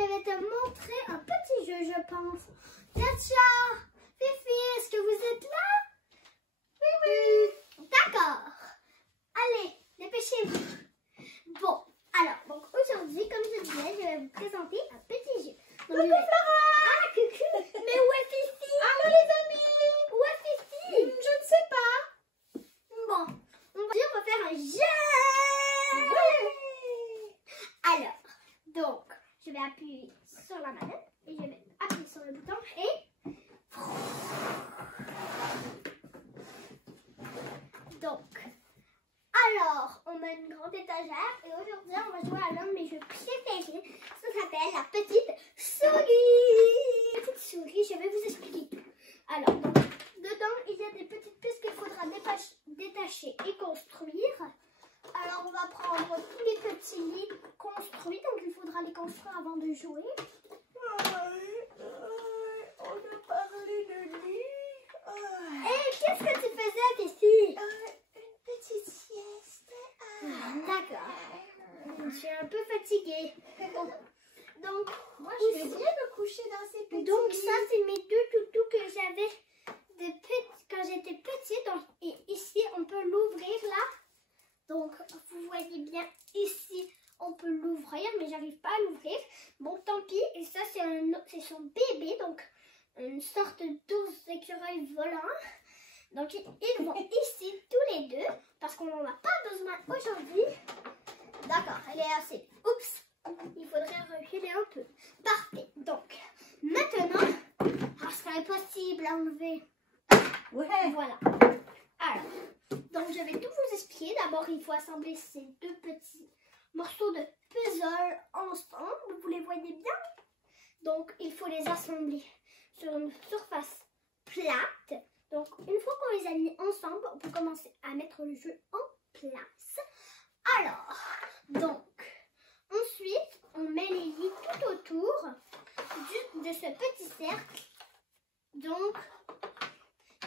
je vais te montrer un petit jeu, je pense. Tcha, Fifi, est-ce que vous êtes là? Oui, oui. D'accord. Allez, dépêchez-vous. Bon, alors, donc aujourd'hui, comme je disais, je vais vous présenter un petit jeu. Donc, coucou Flora! Ah, coucou! Mais où est Fifi? Allô les amis! Où est Fifi? Je ne sais pas. Bon, on va faire un jeu! Ouais! Alors, donc, je vais appuyer sur la manette et je vais appuyer sur le bouton et... Donc, alors, on a une grande étagère et aujourd'hui, on va jouer à l'un de mes jeux préférés. Ça s'appelle la petite souris. Petite souris, je vais vous expliquer tout. Alors, donc, dedans, il y a des petites pièces qu'il faudra détacher et construire. Alors, on va prendre tous les petits lits construits. Donc, il faudra les construire avant de jouer. On a parlé de lit. Et qu'est-ce que tu faisais ici? Une petite sieste. D'accord. Je suis un peu fatiguée. Donc, Moi, je vais bien me coucher dans ces petits donc lits. ça, c'est mes deux toutous que j'avais quand j'étais petite. Donc, et ici, on peut l'ouvrir là. Donc, vous voyez bien ici, on peut l'ouvrir, mais j'arrive pas à l'ouvrir. Bon, tant pis. Et ça, c'est son bébé, donc une sorte d'ours d'écureuil volant. Donc, ils vont ici tous les deux, parce qu'on n'en a pas besoin aujourd'hui. D'accord, elle est assez... Oups, il faudrait reculer un peu. Parfait. Donc, maintenant, parce qu'il est possible à enlever. Ouais. Voilà. Alors, donc je vais tout vous expliquer. D'abord, il faut assembler ces deux petits morceaux de puzzle ensemble. Vous les voyez bien? Donc, il faut les assembler sur une surface plate. Donc, une fois qu'on les a mis ensemble, on peut commencer à mettre le jeu en place. Alors, donc, ensuite, on met les lits tout autour de ce petit cercle. Donc,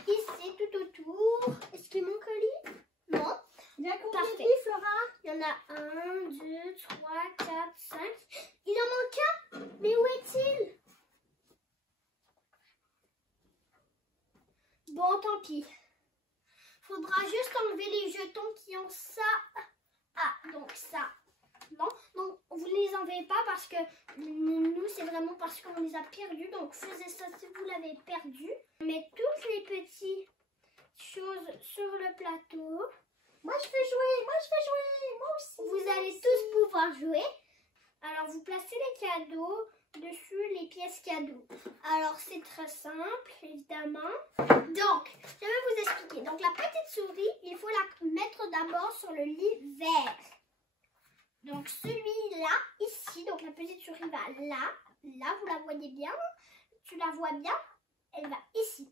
ici, tout autour. Est-ce qu'il manque un lit? Non. Il y a combien Parfait. de lits, Flora? Il y en a 1, 2, 3, 4, 5. Il en manque un. Mais où est-il? Bon, tant pis. Faudra juste enlever les jetons qui ont ça. Ah, donc ça. Non, donc vous ne les enlevez pas parce que nous, c'est vraiment parce qu'on les a perdus. Donc, faisez ça si vous l'avez perdu. On met toutes les petites choses sur le plateau. Moi, je veux jouer. Moi, je veux jouer. Moi aussi. Vous allez tous pouvoir jouer. Alors, vous placez les cadeaux dessus, les pièces cadeaux. Alors, c'est très simple, évidemment. Donc, je vais vous expliquer. Donc, la petite souris, il faut la mettre d'abord sur le lit vert. Donc, celui-là, ici, donc la petite souris va là. Là, vous la voyez bien. Tu la vois bien? Elle va ici.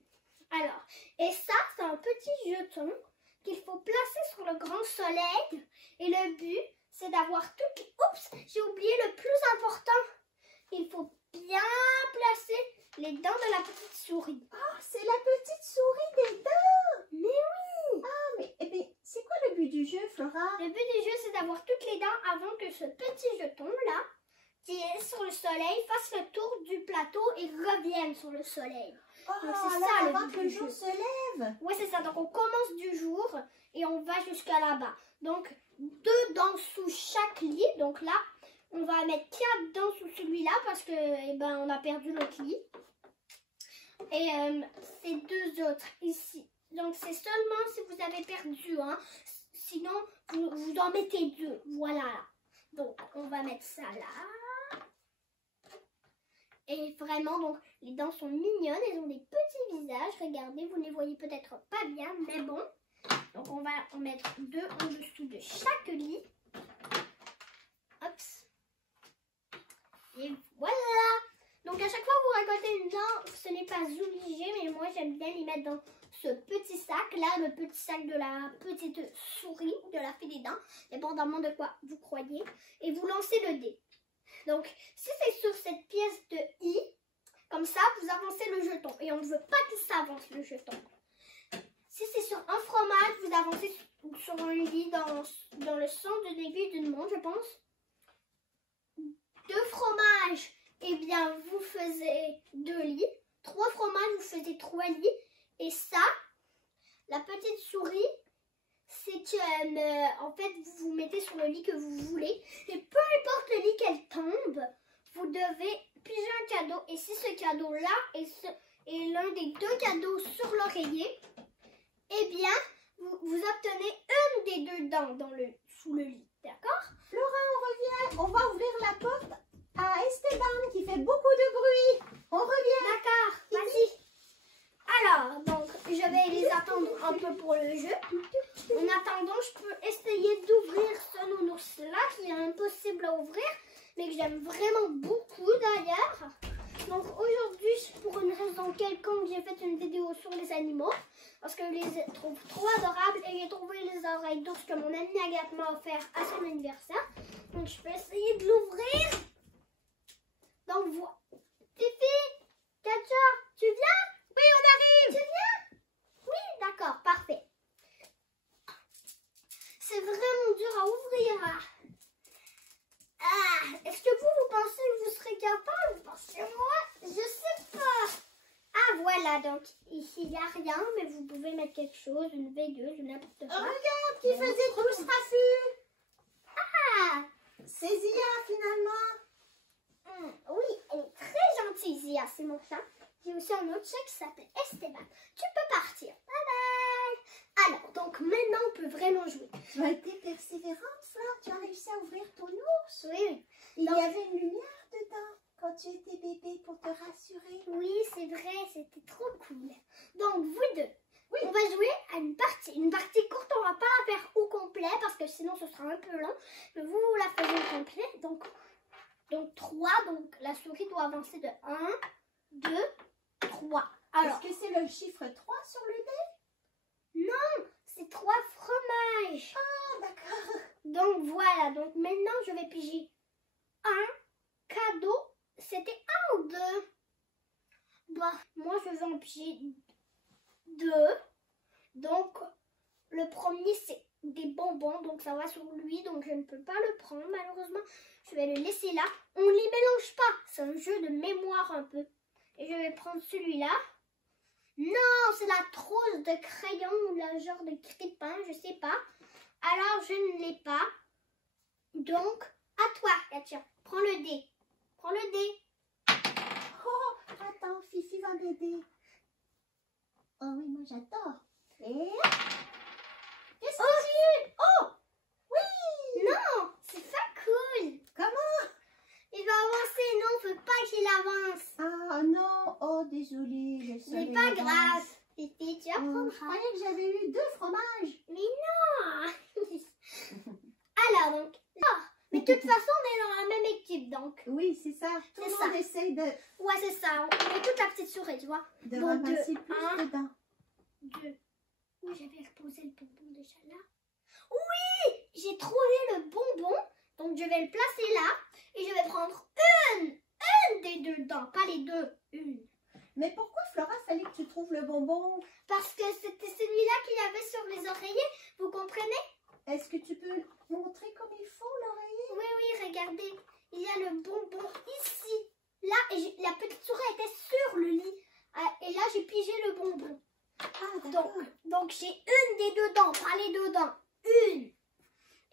Alors, et ça, c'est un petit jeton qu'il faut placer sur le grand soleil. Et le but, c'est d'avoir toutes les... Oups, j'ai oublié le plus important. Il faut bien placer les dents de la petite souris. Ah, c'est la petite souris des dents. Mais oui! Ah, mais c'est quoi le but du jeu, Flora? Le but du jeu, c'est d'avoir toutes les dents avant que ce petit jeton-là, qui est sur le soleil, fasse le tour du plateau et revienne sur le soleil. Oh, Donc, c'est là, ça, le avant but que du le jour jeu. se lève. Oui, c'est ça. Donc, on commence du jour et on va jusqu'à là-bas. Donc, 2 dents sous chaque lit. Donc là, on va mettre 4 dents sous celui-là parce que, eh ben, on a perdu notre lit. Et ces 2 autres ici. Donc, c'est seulement si vous avez perdu, hein. Sinon, vous en mettez 2. Voilà. Donc, on va mettre ça là. Et vraiment, donc, les dents sont mignonnes. Elles ont des petits visages. Regardez, vous ne les voyez peut-être pas bien, mais bon. Donc, on va en mettre 2 en dessous de chaque lit. Hop. Et voilà. Donc, à chaque fois que vous récoltez une dent, ce n'est pas obligé, mais moi, j'aime bien les mettre dans ce petit sac. Là, le petit sac de la petite souris, de la fée des dents, dépendamment de quoi vous croyez. Et vous lancez le dé. Donc, si c'est sur cette pièce de I, comme ça, vous avancez le jeton. Et on ne veut pas qu'il s'avance, le jeton. Si c'est sur un fromage, vous avancez sur un lit dans le sens de l'aiguille d'une montre, je pense. 2 fromages eh bien, vous faisiez 2 lits. 3 fromages, vous faisiez 3 lits. Et ça, la petite souris, c'est en fait, vous vous mettez sur le lit que vous voulez. Et peu importe le lit qu'elle tombe, vous devez piger un cadeau. Et si ce cadeau-là est l'un des 2 cadeaux sur l'oreiller, eh bien, vous obtenez une des 2 dents sous le lit. D'accord? Flora, on revient. On va ouvrir la porte à Esteban qui fait beaucoup de bruit. On revient. D'accord, vas-y. Alors, donc, je vais les attendre un peu pour le jeu. En attendant, je peux essayer d'ouvrir ce nounours-là qui est impossible à ouvrir, mais que j'aime vraiment beaucoup d'ailleurs. Donc aujourd'hui, pour une raison quelconque, j'ai fait une vidéo sur les animaux parce que je les trouve trop adorables et j'ai trouvé les oreilles d'ours que mon ami Agathe m'a offert à son anniversaire. Donc je vais essayer de l'ouvrir. Donc voilà. Fifi, Katja, tu viens? Oui, on arrive. Tu viens? Oui, d'accord, parfait. C'est vraiment dur à ouvrir. Est-ce que vous pensez que vous serez capable? Parce que moi, je sais pas. Ah, voilà, donc ici, il n'y a rien, mais vous pouvez mettre quelque chose, une veilleuse, n'importe quoi. Regarde qui faisait tout ce raffut. Ah, C'est Zia finalement. oui, elle est très gentille, Zia, c'est mon chat. J'ai aussi un autre chat qui s'appelle Esteban. Tu peux partir. Bye bye. Alors, donc maintenant, on peut vraiment jouer. Tu as été persévérante, Flore. Tu as réussi à ouvrir ton ours. Oui, Il Donc- y avait une lumière dedans quand tu étais bébé pour te rassurer. oui, c'est vrai, c'était trop cool. Donc, vous deux, Oui. on va jouer à une partie. Une partie courte, on va pas la faire au complet parce que sinon ce sera un peu long. Mais vous la faites au complet. Donc 3, donc la souris doit avancer de 1, 2, 3. Alors, Est-ce que c'est le chiffre 3 sur le dé? c'est 3 fromages. Ah, d'accord. Donc voilà, donc maintenant je vais piger un cadeau. C'était 1 ou 2? Bah, moi je vais en piger 2. Donc le premier c'est des bonbons, donc ça va sur lui, donc je ne peux pas le prendre malheureusement. Je vais le laisser là. On ne les mélange pas, c'est un jeu de mémoire un peu. Et je vais prendre celui-là. Non, c'est la trousse de crayon ou le genre de crépin, je sais pas. Alors je ne l'ai pas. Donc, à toi, Katia. Prends le dé. Prends le dé. Oh, attends, Fifi va m'aider. Oh oui, moi j'adore. Et qu'est-ce que c'est? Oh, oui. Non, c'est pas cool. Comment? Il va avancer. Non, on ne veut pas qu'il avance. Ah non, oh désolé. Le C'est soleil pas avance. grave. Fifi, tu Oh, je apprendras. croyais que j'avais eu 2 fromages. Mais non. Alors, donc. Ah, mais de toute façon, on est dans la même équipe, donc. Oui, c'est ça. Tout le C'est monde ça. essaye de Ouais, c'est ça. On est toute la petite souris, tu vois. Bon, ramasser 2, plus 1, dedans. 2. Où j'avais reposé le bonbon déjà là. Oui, j'ai trouvé le bonbon. Donc je vais le placer là. Et je vais prendre une des 2 dents. Pas les 2, une. Mais pourquoi, Flora, fallait que tu trouves le bonbon? Parce que c'était celui-là qu'il y avait sur les oreillers. Vous comprenez? Est-ce que tu peux montrer comme il faut l'oreiller? Oui, oui, regardez. Il y a le bonbon ici. Là, et la petite souris était sur le lit. Et là, j'ai pigé le bonbon. Ah, d'accord. Donc j'ai une des 2 dents, pas les 2 dents. Une.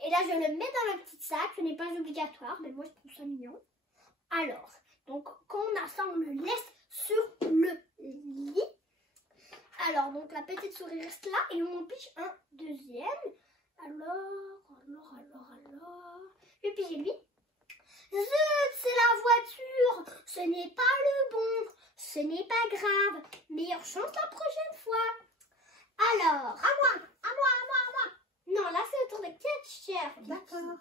Et là, je le mets dans le petit sac. Ce n'est pas obligatoire, mais moi, je trouve ça mignon. Alors, donc, quand on a ça, on le laisse sur le lit. Alors, donc, la petite souris reste là et on en pige un deuxième. Alors. Je vais piger lui. Zut, c'est la voiture. Ce n'est pas le bon. Ce n'est pas grave. Meilleure chance la prochaine fois. Alors. À moi. Non, là, c'est au tour de Katja. D'accord.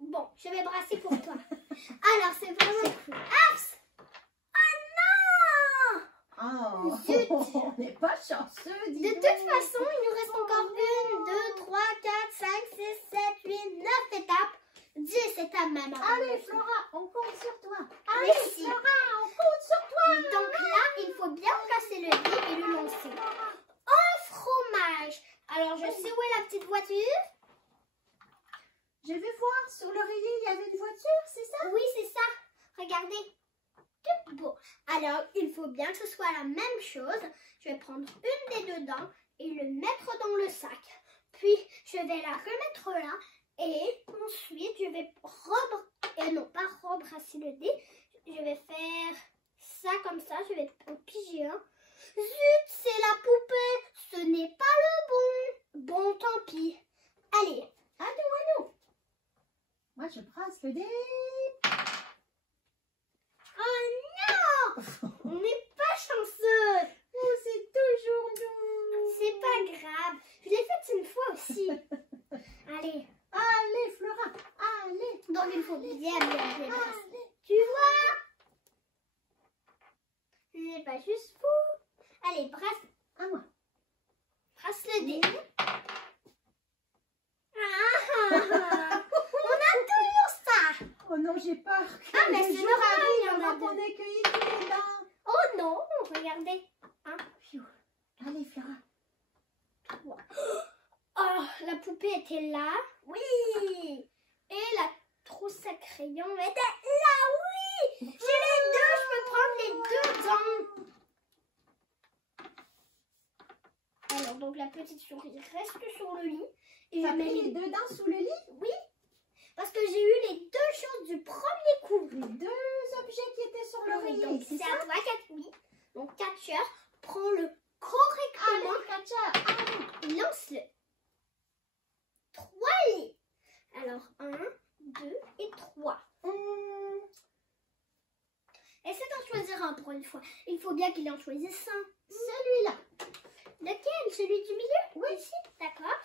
Bon, je vais brasser pour toi. Alors, c'est vraiment cool. Aps! Oh non! Oh, Zut. on n'est pas chanceux, dis De donc. toute façon, il nous reste encore 1, 2, 3, 4, 5, 6, 7, 8, 9 étapes. 10 étapes même. Allez, Flora, on compte sur toi. Allez, Merci. Flora, on compte sur toi. Donc là, il faut bien placer le lit et le lancer. Un fromage. Alors, je sais où est la petite voiture. Je vais voir, sur l'oreiller, il y avait une voiture, c'est ça? Oui, c'est ça. Regardez. Alors, il faut bien que ce soit la même chose. Je vais prendre une des deux dents et le mettre dans le sac. Puis, je vais la remettre là. Et ensuite, je vais rebrasser le dé. Je vais faire ça comme ça. Je vais en piger un. Zut, c'est la poupée. Ce n'est pas le bon. Bon, tant pis. Allez. À nous. Moi, je brasse le dé. Oh non! On n'est pas chanceux. Oh, c'est toujours nous. C'est pas grave. Je l'ai faite une fois aussi. Allez. Allez, Flora. Allez. Donc, il faut bien brasser. Allez. Tu vois? C'est pas juste fou. Allez, brasse. À moi. Brasse le dé. On a toujours ça. Oh non, j'ai peur. Ah, mais c'est normal, il y en a On deux. est cueillis tous les dents. Oh non, regardez. Hein? Allez, Flora. Oh, la poupée était là. Oui. Et la trousse à crayon était là. Oui. J'ai les deux. Je peux prendre les deux dents. Alors, donc la petite souris reste sur le lit. Et T'as je mets mis les deux dents sous le lit? Oui. Parce que j'ai eu les deux choses du premier coup. Les deux objets qui étaient sur Oui, l'oreiller, donc c'est c'est ça? à toi, oui. Donc, Catcher, prends-le correctement. Allez, Katja, allez. Lance-le. 3 lits. Alors, 1, 2 et 3. Essaie d'en choisir un pour une fois. Il faut bien qu'il en choisisse un. Celui-là. Lequel? Celui du milieu? Oui. Ici, d'accord.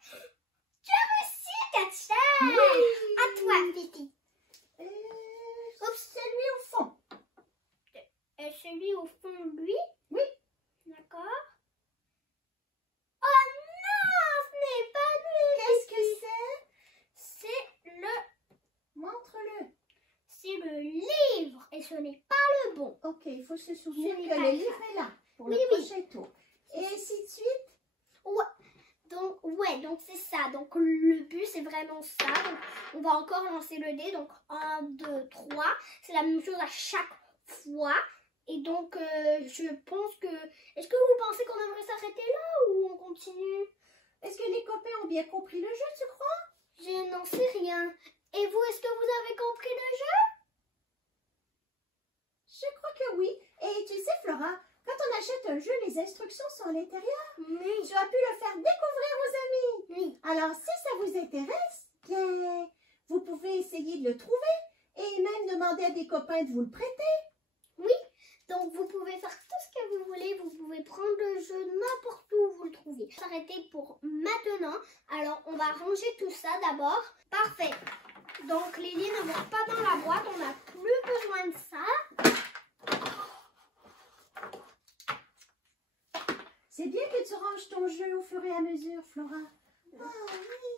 Tu as réussi, Catcher. Oui. À toi, Fifi. Oups, celui au fond. Et celui au fond, lui? Oui. D'accord. Oh non, ce n'est pas lui. Qu'est-ce que c'est? C'est le... Montre-le. C'est le livre. Et ce n'est pas le bon. Ok, il faut se souvenir Ce n'est que pas le grave. livre est là pour Oui, le oui. prochain tour. Et ainsi de suite. Donc c'est ça. Donc le but c'est vraiment ça. Donc, on va encore lancer le dé. Donc 1, 2, 3. C'est la même chose à chaque fois. Et donc je pense que... Est-ce que vous pensez qu'on devrait s'arrêter là ou on continue? Est-ce que les copains ont bien compris le jeu, tu crois? Je n'en sais rien. Et vous, est-ce que vous avez compris le jeu? Je crois que oui. Et tu sais, Flora, quand on achète un jeu, les instructions sont à l'intérieur. Oui. Tu as pu le faire découvrir aux amis. Oui. Alors, si ça vous intéresse, bien, vous pouvez essayer de le trouver et même demander à des copains de vous le prêter. Oui. Donc vous pouvez faire tout ce que vous voulez. Vous pouvez prendre le jeu n'importe où vous le trouvez. S'arrêter pour maintenant. Alors on va ranger tout ça d'abord. Parfait. Donc les liens ne vont pas dans la boîte. On n'a plus besoin de ça. C'est bien que tu ranges ton jeu au fur et à mesure, Flora. Ah oui,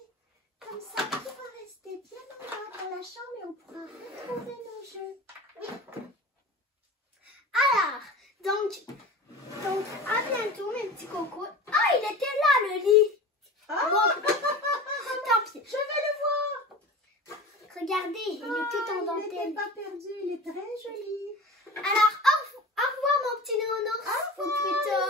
comme ça, tout va rester bien en bas dans la chambre et on pourra retrouver nos jeux. Oui. Alors, donc à bientôt mes petits cocos. Ah, il était là le lit. Ah, Bon, tant pis. je vais le voir. Regardez, il est tout en Il dentelle. n'était pas perdu, il est très joli. Alors, au revoir mon petit nounours. Ou plutôt,